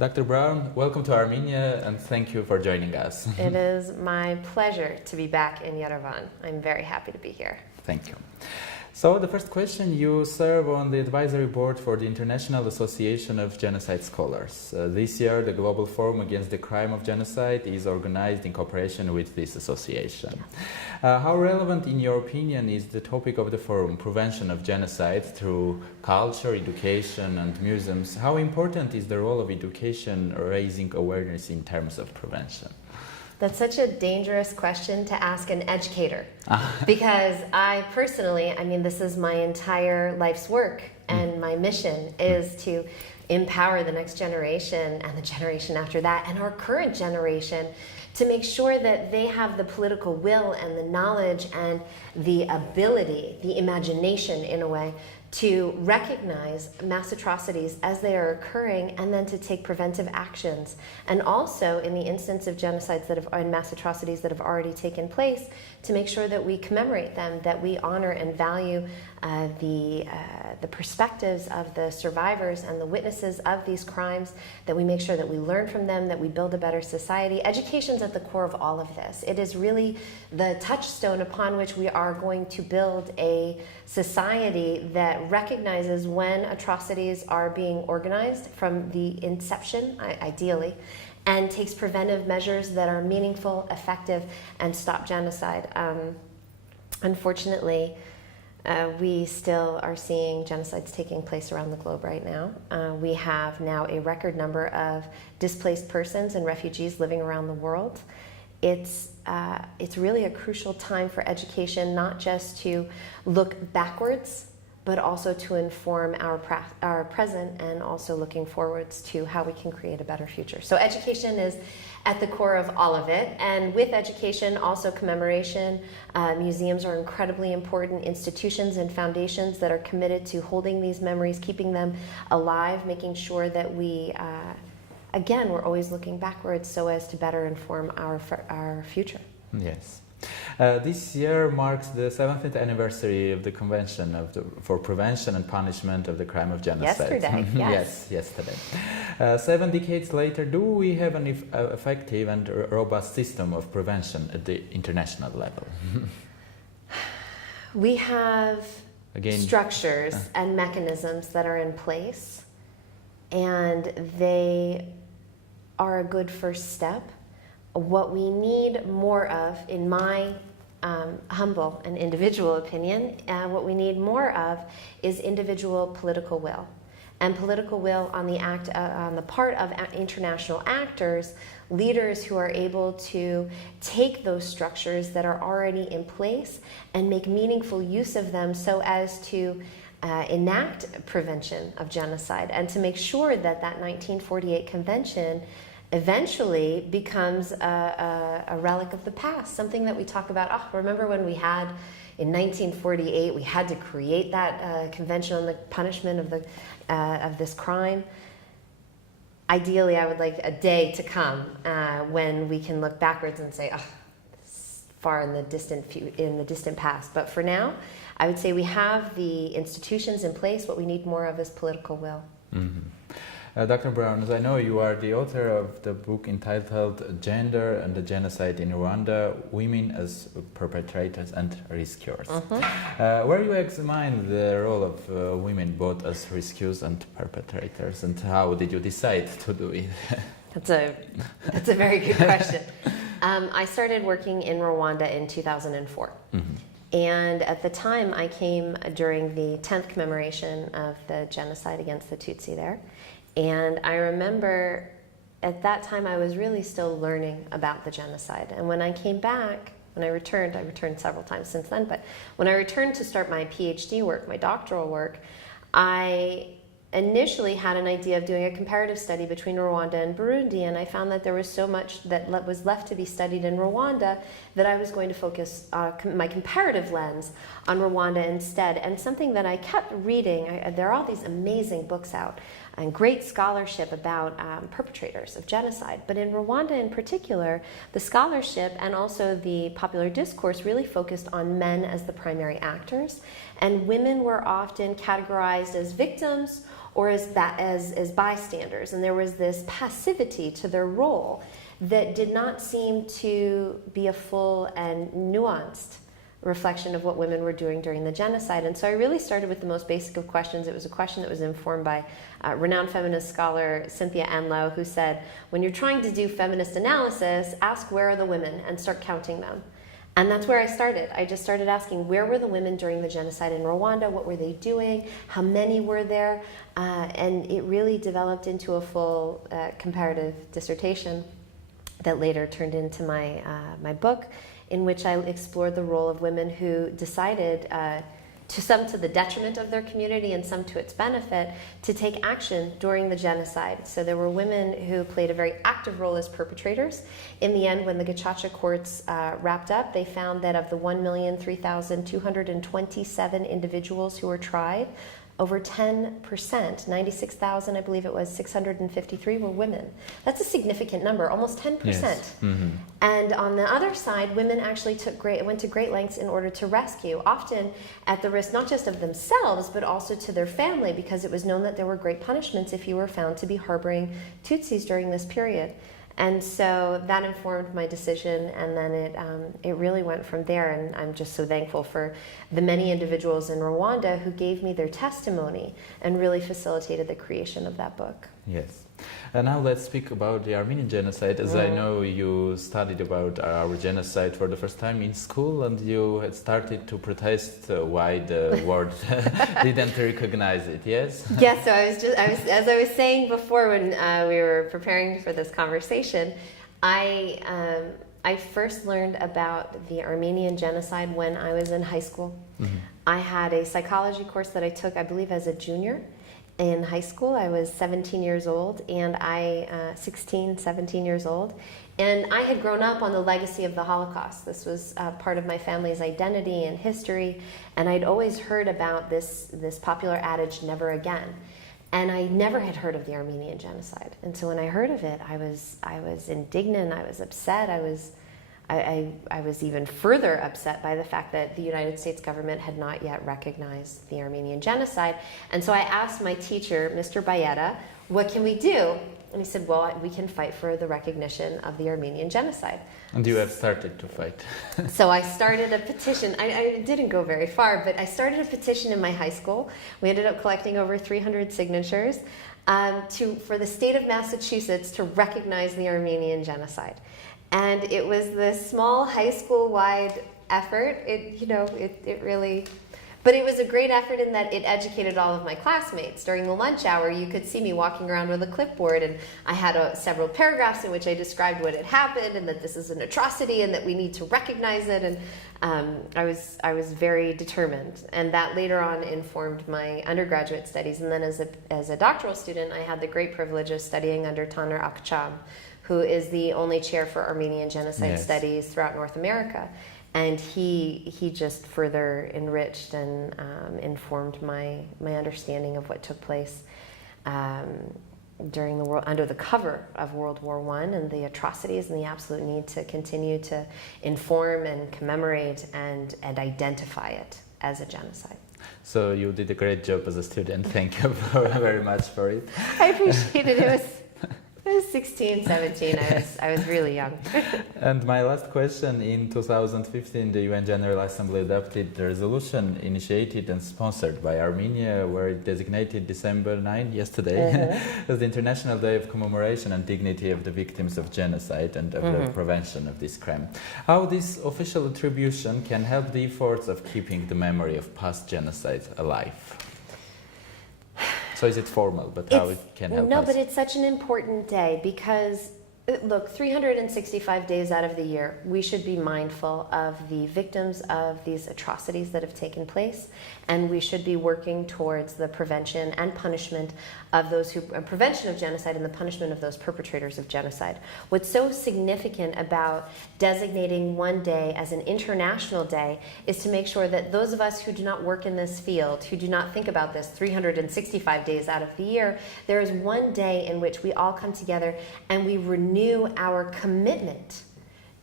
Dr. Brown, welcome to Armenia and thank you for joining us. It is my pleasure to be back in Yerevan. I'm very happy to be here. Thank you. So the first question, you serve on the advisory board for the International Association of Genocide Scholars. This year, the Global Forum Against the Crime of Genocide is organized in cooperation with this association. How relevant, in your opinion, is the topic of the forum, prevention of genocide through culture, education, and museums? How important is the role of education raising awareness in terms of prevention? That's such a dangerous question to ask an educator because I personally, this is my entire life's work and my mission is to empower the next generation and the generation after that and our current generation to make sure that they have the political will and the knowledge and the ability, the imagination in a way, to recognize mass atrocities as they are occurring and then to take preventive actions. And also, in the instance of genocides and mass atrocities that have already taken place, to make sure that we commemorate them, that we honor and value the perspectives of the survivors and the witnesses of these crimes, that we make sure that we learn from them, that we build a better society. Education's at the core of all of this. It is really the touchstone upon which we are going to build a society that recognizes when atrocities are being organized from the inception, ideally, and takes preventive measures that are meaningful, effective, and stop genocide. Unfortunately, we still are seeing genocides taking place around the globe right now. We have now a record number of displaced persons and refugees living around the world. It's really a crucial time for education, not just to look backwards, but also to inform our present and also looking forwards to how we can create a better future. So education is at the core of all of it. And with education, also commemoration. Museums are incredibly important institutions and foundations that are committed to holding these memories, keeping them alive, making sure that we, again, we're always looking backwards so as to better inform our future. Yes. This year marks the 70th anniversary of the Convention for Prevention and Punishment of the Crime of Genocide. Yesterday, yes. Yes, yesterday. 7 decades later, do we have an effective and robust system of prevention at the international level? We have structures and mechanisms that are in place, and they are a good first step. What we need more of, in my humble and individual opinion, what we need more of is individual political will. And political will on the part of international actors, leaders who are able to take those structures that are already in place and make meaningful use of them so as to enact prevention of genocide and to make sure that that 1948 convention eventually becomes a relic of the past, something that we talk about. Remember when we had, in 1948, we had to create that convention on the punishment of this crime. Ideally, I would like a day to come when we can look backwards and say, it's far in the distant past. But for now, I would say we have the institutions in place. What we need more of is political will. Mm-hmm. Dr. Brown, as I know, you are the author of the book entitled Gender and the Genocide in Rwanda, Women as Perpetrators and Rescuers, where you examine the role of women both as rescuers and perpetrators, and how did you decide to do it? That's a very good question. I started working in Rwanda in 2004. And at the time, I came during the 10th commemoration of the genocide against the Tutsi there. And I remember at that time I was really still learning about the genocide. And when I came back, when I returned several times since then, but when I returned to start my Ph.D. work, my doctoral work, I initially had an idea of doing a comparative study between Rwanda and Burundi, and I found that there was so much that was left to be studied in Rwanda that I was going to focus my comparative lens on Rwanda instead. And something that I kept reading, there are all these amazing books out and great scholarship about perpetrators of genocide. But in Rwanda in particular, the scholarship and also the popular discourse really focused on men as the primary actors, and women were often categorized as victims or as bystanders. And there was this passivity to their role that did not seem to be a full and nuanced reflection of what women were doing during the genocide. And so I really started with the most basic of questions. It was a question that was informed by renowned feminist scholar Cynthia Enlow, who said, when you're trying to do feminist analysis, ask where are the women and start counting them. And that's where I started. I just started asking, where were the women during the genocide in Rwanda? What were they doing? How many were there? And it really developed into a full comparative dissertation that later turned into my book, in which I explored the role of women who decided, to some to the detriment of their community and some to its benefit, to take action during the genocide. So there were women who played a very active role as perpetrators. In the end, when the Gacaca courts wrapped up, they found that of the 1,003,227 individuals who were tried, over 10%, 96,000, I believe it was, 653 were women. That's a significant number, almost 10%. Yes. Mm-hmm. And on the other side, women actually went to great lengths in order to rescue, often at the risk not just of themselves, but also to their family, because it was known that there were great punishments if you were found to be harboring Tutsis during this period. And so that informed my decision, and then it really went from there. And I'm just so thankful for the many individuals in Rwanda who gave me their testimony and really facilitated the creation of that book. Yes. And now let's speak about the Armenian genocide. As I know, you studied about our genocide for the first time in school, and you had started to protest why the world didn't recognize it. Yes. Yes. So as I was saying before, when we were preparing for this conversation, I first learned about the Armenian genocide when I was in high school. Mm-hmm. I had a psychology course that I took, I believe, as a junior. In high school, I was 17 years old, and 17 years old, and I had grown up on the legacy of the Holocaust. This was part of my family's identity and history, and I'd always heard about this popular adage, never again. And I never had heard of the Armenian genocide. And so when I heard of it, I was indignant, I was upset, I was even further upset by the fact that the United States government had not yet recognized the Armenian genocide. And so I asked my teacher, Mr. Bayeta, what can we do? And he said, well, we can fight for the recognition of the Armenian genocide. And you have started to fight. So I started a petition. I didn't go very far, but I started a petition in my high school. We ended up collecting over 300 signatures for the state of Massachusetts to recognize the Armenian genocide. And it was this small high school-wide effort. But it was a great effort in that it educated all of my classmates. During the lunch hour, you could see me walking around with a clipboard, and I had several paragraphs in which I described what had happened and that this is an atrocity and that we need to recognize it. And I was very determined, and that later on informed my undergraduate studies. And then as a doctoral student, I had the great privilege of studying under Taner Akçam, who is the only chair for Armenian Genocide Studies throughout North America. And he just further enriched and informed my understanding of what took place under the cover of World War I, and the atrocities and the absolute need to continue to inform and commemorate and identify it as a genocide. So you did a great job as a student. Thank you very much for it. I appreciate it. I was 16, 17. I was really young. And my last question, in 2015, the UN General Assembly adopted the resolution initiated and sponsored by Armenia, where it designated December 9, yesterday, as the International Day of Commemoration and Dignity of the Victims of Genocide and of the prevention of this crime. How this official attribution can help the efforts of keeping the memory of past genocides alive? So is it formal, but how it can help us? No, but it's such an important day because, look, 365 days out of the year, we should be mindful of the victims of these atrocities that have taken place, and we should be working towards the prevention and punishment of those prevention of genocide and the punishment of those perpetrators of genocide. What's so significant about designating one day as an international day is to make sure that those of us who do not work in this field, who do not think about this 365 days out of the year, there is one day in which we all come together and we renew our commitment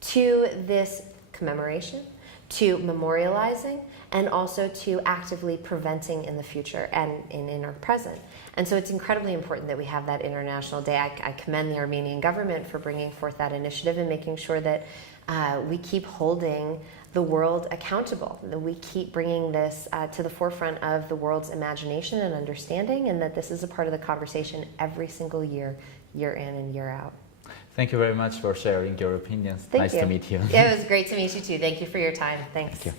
to this commemoration, to memorializing and also to actively preventing in the future and in our present. And so it's incredibly important that we have that International Day. I commend the Armenian government for bringing forth that initiative and making sure that we keep holding the world accountable, that we keep bringing this to the forefront of the world's imagination and understanding, and that this is a part of the conversation every single year, year in and year out. Thank you very much for sharing your opinions. Thank nice you. to meet you. Yeah, it was great to meet you too. Thank you for your time. Thanks. Thank you.